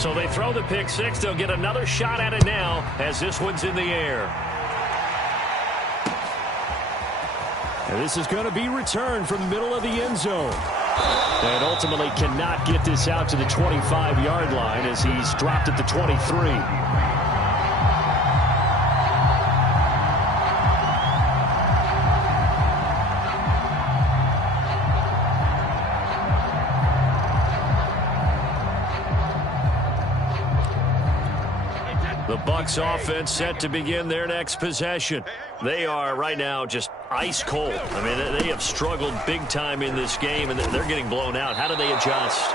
So they throw the pick six. They'll get another shot at it now as this one's in the air. And this is going to be returned from the middle of the end zone. And ultimately cannot get this out to the 25-yard line as he's dropped at the 23. The Bucs offense set to begin their next possession. They are right now just ice cold. I mean, they have struggled big time in this game, and they're getting blown out. How do they adjust?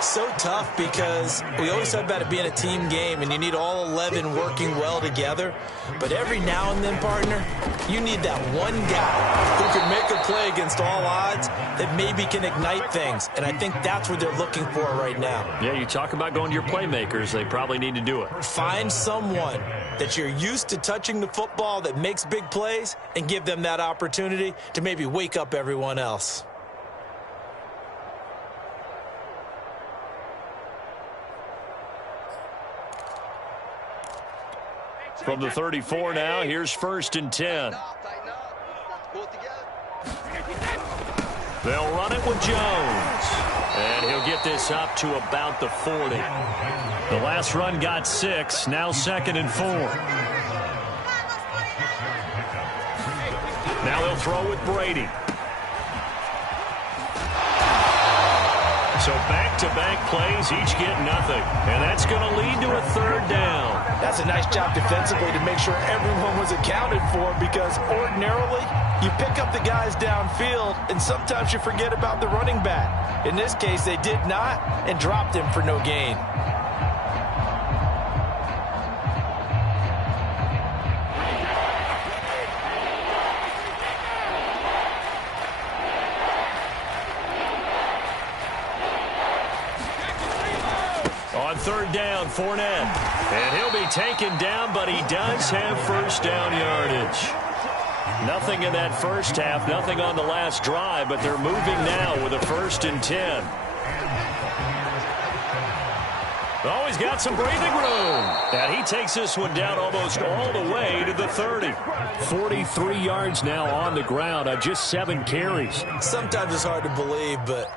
So tough because we always talk about it being a team game, and you need all 11 working well together. But every now and then, partner, you need that one guy who can make a play against all odds that maybe can ignite things. And I think that's what they're looking for right now. Yeah, you talk about going to your playmakers. They probably need to do it. Find someone that you're used to touching the football that makes big plays and give them that opportunity to maybe wake up everyone else. From the 34 now, here's 1st and 10. They'll run it with Jones. And he'll get this up to about the 40. The last run got 6, now 2nd and 4. Now they'll throw with Brady. So back-to-back plays, each get nothing. And that's going to lead to a 3rd down. That's a nice job defensively to make sure everyone was accounted for, because ordinarily you pick up the guys downfield and sometimes you forget about the running back. In this case, they did not and dropped him for no gain. On 3rd down, Fournette. And he'll be taken down, but he does have 1st down yardage. Nothing in that first half, nothing on the last drive, but they're moving now with a 1st and 10. Oh, he's got some breathing room. And he takes this one down almost all the way to the 30. 43 yards now on the ground on just 7 carries. Sometimes it's hard to believe, but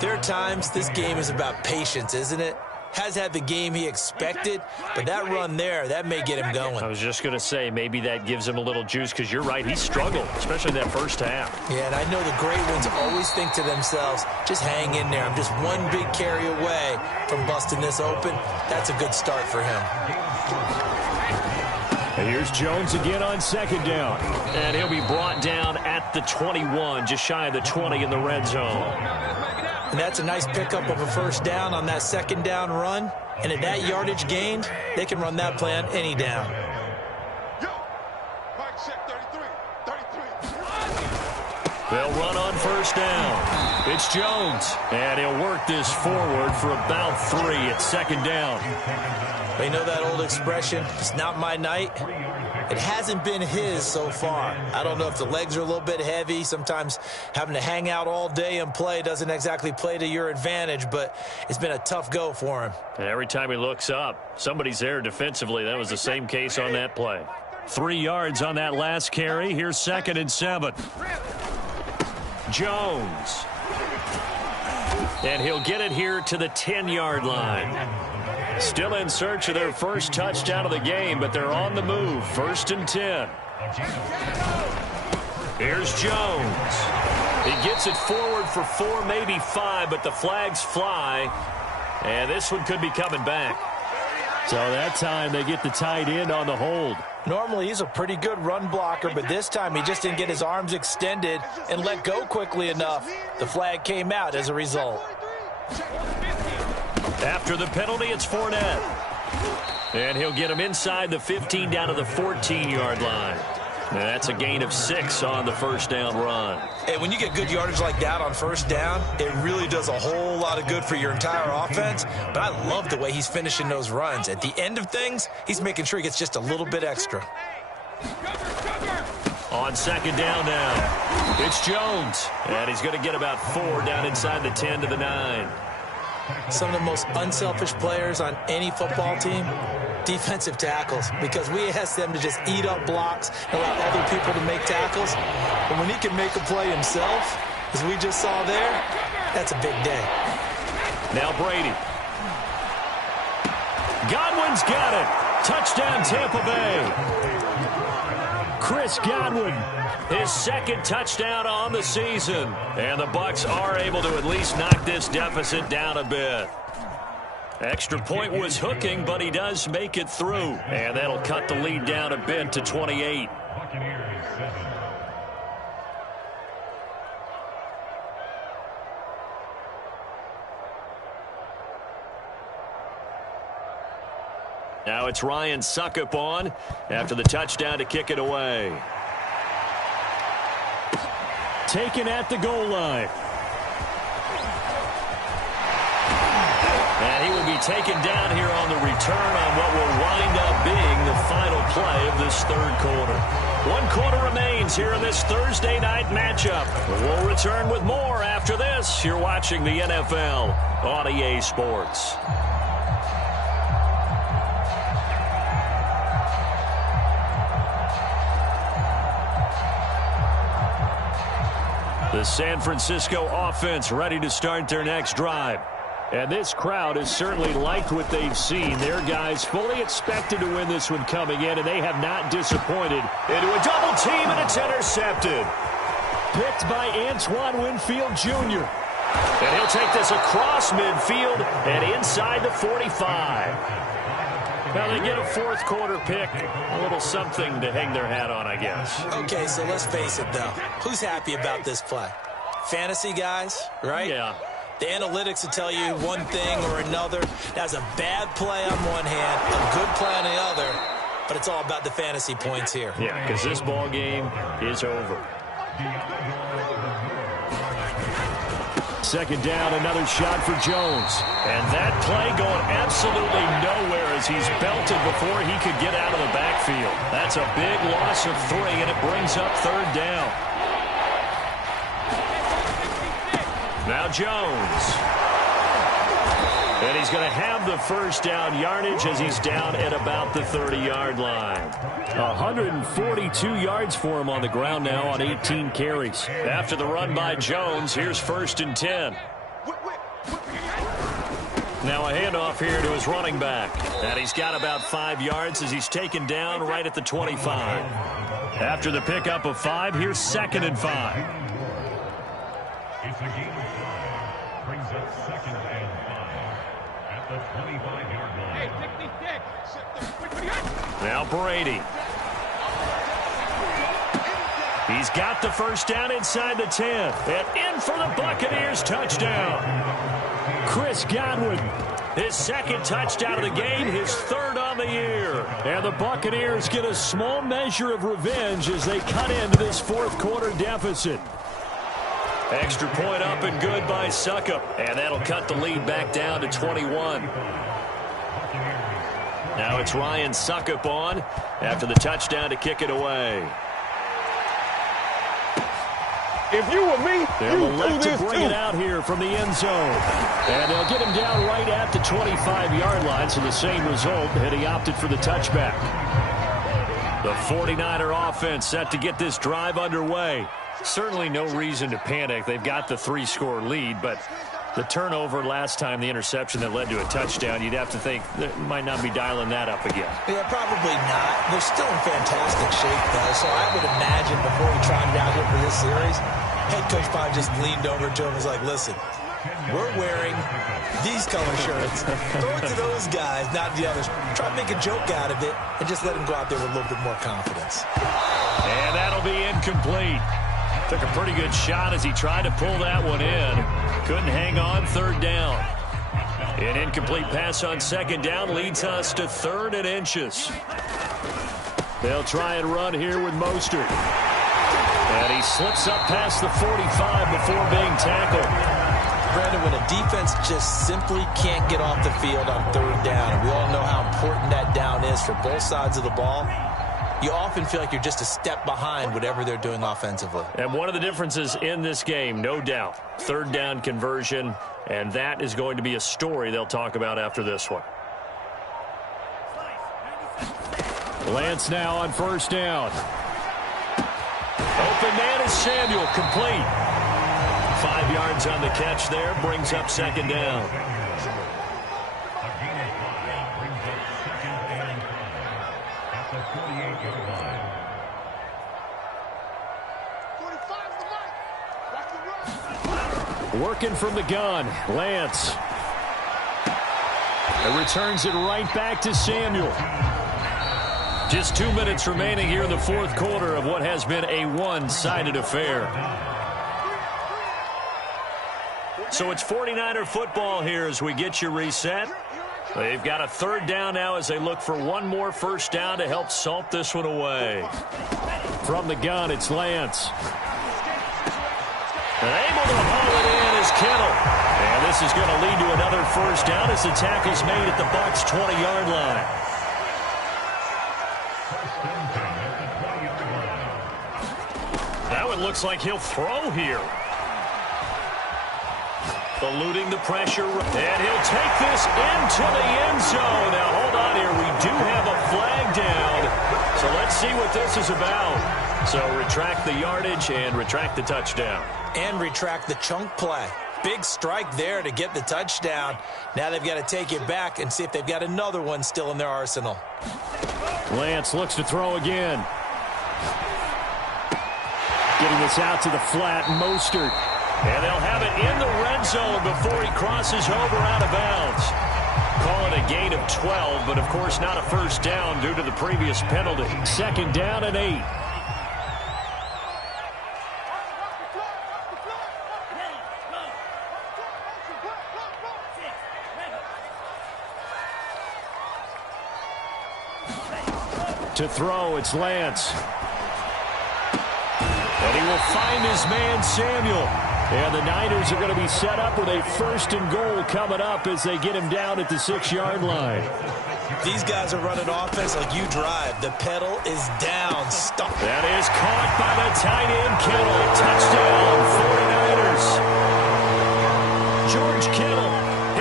there are times this game is about patience, isn't it? Has had the game he expected, but that run there, that may get him going. I was just going to say, maybe that gives him a little juice, because you're right, he struggled, especially in that first half. Yeah, and I know the great ones always think to themselves, just hang in there. I'm just one big carry away from busting this open. That's a good start for him. And here's Jones again on 2nd down. And he'll be brought down at the 21, just shy of the 20 in the red zone. And that's a nice pickup of a 1st down on that 2nd down run. And at that yardage gained, they can run that play on any down. They'll run on 1st down. It's Jones. And he'll work this forward for about 3 at 2nd down. You know that old expression, it's not my night? It hasn't been his so far. I don't know if the legs are a little bit heavy. Sometimes having to hang out all day and play doesn't exactly play to your advantage, but it's been a tough go for him. And every time he looks up, somebody's there defensively. That was the same case on that play. 3 yards on that last carry. Here's 2nd and 7. Jones. And he'll get it here to the 10-yard line. Still in search of their first touchdown of the game, but they're on the move. 1st and 10. Here's Jones. He gets it forward for 4, maybe 5, but the flags fly. And this one could be coming back. So that time they get the tight end on the hold. Normally he's a pretty good run blocker, but this time he just didn't get his arms extended and let go quickly enough. The flag came out as a result. After the penalty, it's Fournette. And he'll get him inside the 15 down to the 14-yard line. And that's a gain of 6 on the 1st down run. And when you get good yardage like that on 1st down, it really does a whole lot of good for your entire offense. But I love the way he's finishing those runs. At the end of things, he's making sure he gets just a little bit extra. On 2nd down now, it's Jones. And he's going to get about 4 down inside the 10 to the 9. some of the most unselfish players on any football team? Defensive tackles, because we ask them to just eat up blocks and allow other people to make tackles. But when he can make a play himself, as we just saw there, that's a big day. Now Brady. Godwin's got it. Touchdown, Tampa Bay. Chris Godwin, his second touchdown on the season. And the Bucs are able to at least knock this deficit down a bit. Extra point was hooking, but he does make it through. And that'll cut the lead down a bit to 28. Now it's Ryan Suckup on after the touchdown to kick it away. Taken at the goal line. And he will be taken down here on the return on what will wind up being the final play of this third quarter. 1 quarter remains here in this Thursday night matchup. We'll return with more after this. You're watching the NFL on EA Sports. The San Francisco offense ready to start their next drive. And this crowd has certainly liked what they've seen. Their guys fully expected to win this one coming in, and they have not disappointed. Into a double team, and it's intercepted. Picked by Antoine Winfield Jr. And he'll take this across midfield and inside the 45. Now they get a fourth quarter pick. A little something to hang their hat on, I guess. Okay, so let's face it, though. Who's happy about this play? Fantasy guys, right? Yeah. The analytics will tell you one thing or another. That's a bad play on one hand, a good play on the other, but it's all about the fantasy points here. Yeah, because this ball game is over. Second down, another shot for Jones. And that play going absolutely nowhere as he's belted before he could get out of the backfield. That's a big loss of 3, and it brings up third down. Now Jones. And he's going to have the first down yardage as he's down at about the 30-yard line. 142 yards for him on the ground now on 18 carries. After the run by Jones, here's 1st and 10. Now a handoff here to his running back. And he's got about 5 yards as he's taken down right at the 25. After the pickup of 5, here's 2nd and 5. Brings up 2nd and 5 at the 25-yard line. Now Brady. He's got the first down inside the 10. And in for the Buccaneers touchdown. Chris Godwin, his 2nd touchdown of the game, his 3rd on the year. And the Buccaneers get a small measure of revenge as they cut into this 4th quarter deficit. Extra point up and good by Suckup. And that'll cut the lead back down to 21. Now it's Ryan Suckup on after the touchdown to kick it away. If you were me, they'll elect to bring it out here from the end zone. And they'll get him down right at the 25-yard line, so the same result, and he opted for the touchback. The 49er offense set to get this drive underway. Certainly no reason to panic. They've got the 3-score lead, but the turnover last time, the interception that led to a touchdown, you'd have to think they might not be dialing that up again. Yeah, probably not. They're still in fantastic shape, though, so I would imagine before he trotted out here for this series, head coach probably just leaned over to him and was like, listen, we're wearing these color shirts. Throw it to those guys, not the others. Try to make a joke out of it and just let them go out there with a little bit more confidence. And that'll be incomplete. Took a pretty good shot as he tried to pull that one in. Couldn't hang on, 3rd down. An incomplete pass on 2nd down leads us to 3rd and inches. They'll try and run here with Mostert. And he slips up past the 45 before being tackled. Brandon, when a defense just simply can't get off the field on 3rd down, and we all know how important that down is for both sides of the ball, you often feel like you're just a step behind whatever they're doing offensively. And one of the differences in this game, no doubt, third down conversion, and that is going to be a story they'll talk about after this one. Lance now on first down. Open man is Samuel, complete. 5 yards on the catch there, brings up second down. Working from the gun, Lance. And returns it right back to Samuel. Just 2 minutes remaining here in the fourth quarter of what has been a one-sided affair. So it's 49er football here as we get you reset. They've got a third down now as they look for one more first down to help salt this one away. From the gun, it's Lance. And able to haul it in is Kittle. And this is going to lead to another first down as the tackle's made at the Bucs' 20-yard line. Now it looks like he'll throw here. Eluding the pressure, and he'll take this into the end zone. Now, hold on here. We do have a flag down, so let's see what this is about. So retract the yardage and retract the touchdown. And retract the chunk play. Big strike there to get the touchdown. Now they've got to take it back and see if they've got another one still in their arsenal. Lance looks to throw again. Getting this out to the flat, Mostert. And they'll have it in the red zone before he crosses over out of bounds. Call it a gain of 12, but of course not a first down due to the previous penalty. Second down and 8. To throw, it's Lance. And he will find his man, Samuel. And the Niners are going to be set up with a first and goal coming up as they get him down at the 6-yard line. These guys are running offense like you drive. The pedal is down. Stop. That is caught by the tight end, Kittle. Touchdown, 49ers. George Kittle,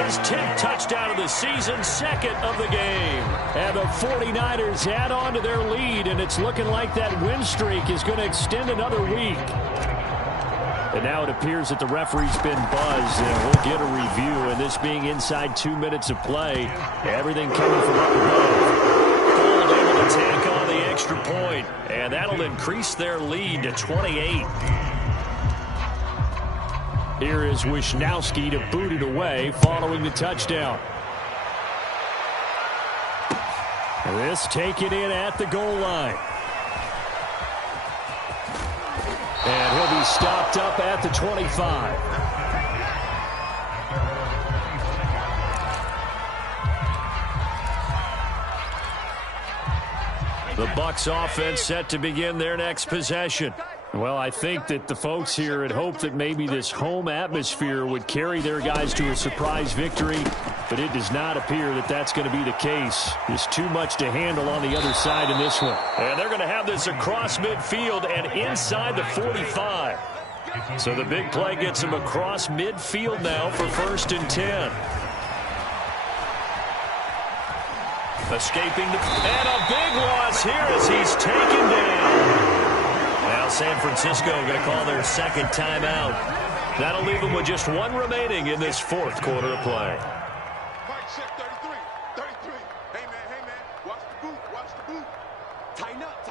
his 10th touchdown of the season, second of the game. And the 49ers add on to their lead, and it's looking like that win streak is going to extend another week. And now it appears that the referee's been buzzed, and we'll get a review. And this being inside 2 minutes of play, everything coming from up above. Gold able to tack on the extra point, and that'll increase their lead to 28. Here is Wisnowski to boot it away following the touchdown. This taken in at the goal line. And he'll be stopped up at the 25. The Bucs offense set to begin their next possession. Well, I think that the folks here had hoped that maybe this home atmosphere would carry their guys to a surprise victory, but it does not appear that that's going to be the case. There's too much to handle on the other side in this one. And they're going to have this across midfield and inside the 45. So the big play gets them across midfield now for first and 10. Escaping and a big loss here as he's taken down. Now San Francisco going to call their second timeout. That'll leave them with just one remaining in this fourth quarter of play. Mike check 33. Hey man, watch the boot. Tighten up.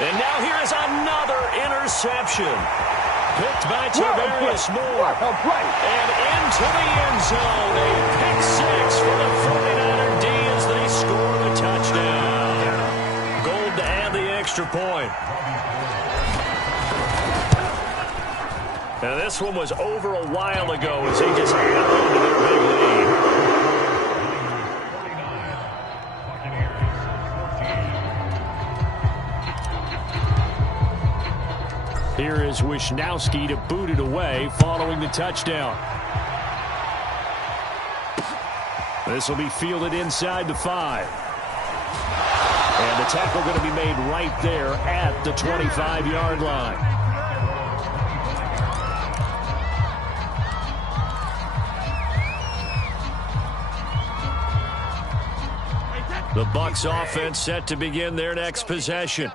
And now here is another interception. Picked by Tavarius Moore. And into the end zone. A pick six for the 49er D as they score the touchdown. Gold to add the extra point. Now this one was over a while ago as they just held on to their big lead. Here is Wisnowski to boot it away following the touchdown. This will be fielded inside the 5. And the tackle going to be made right there at the 25-yard line. The Bucs offense set to begin their next possession.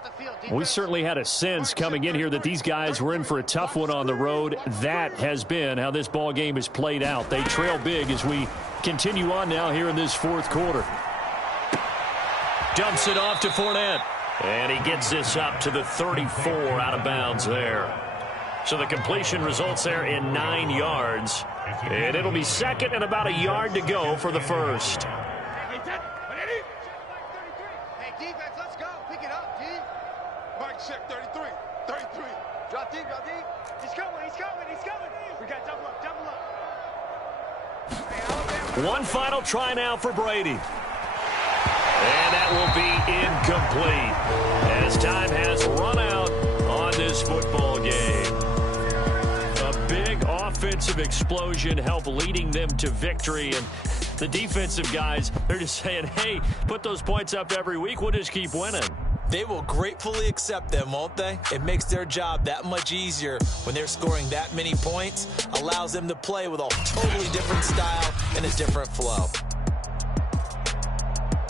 We certainly had a sense coming in here that these guys were in for a tough one on the road. That has been how this ball game has played out. They trail big as we continue on now here in this fourth quarter. Dumps it off to Fournette. And he gets this up to the 34 out of bounds there. So the completion results there in 9 yards. And it'll be second and about a yard to go for the first. Defense, let's go. Pick it up, D. Mike, check 33. 33. Drop deep, drop deep. He's coming, he's coming, he's coming. We got double up, double up. One final try now for Brady. And that will be incomplete as time has run out on this football game. A big offensive explosion helped leading them to victory. And the defensive guys, they're just saying, hey, put those points up every week. We'll just keep winning. They will gratefully accept them, won't they? It makes their job that much easier when they're scoring that many points. Allows them to play with a totally different style and a different flow.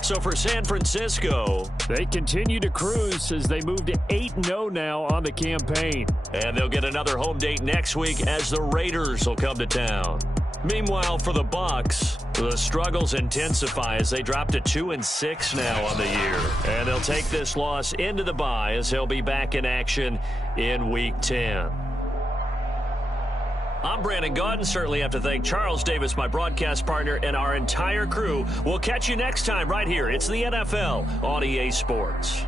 So for San Francisco, they continue to cruise as they move to 8-0 now on the campaign. And they'll get another home date next week as the Raiders will come to town. Meanwhile, for the Bucs, the struggles intensify as they drop to 2-6 now on the year. And they'll take this loss into the bye as they'll be back in action in Week 10. I'm Brandon Gaudin. Certainly have to thank Charles Davis, my broadcast partner, and our entire crew. We'll catch you next time right here. It's the NFL on EA Sports.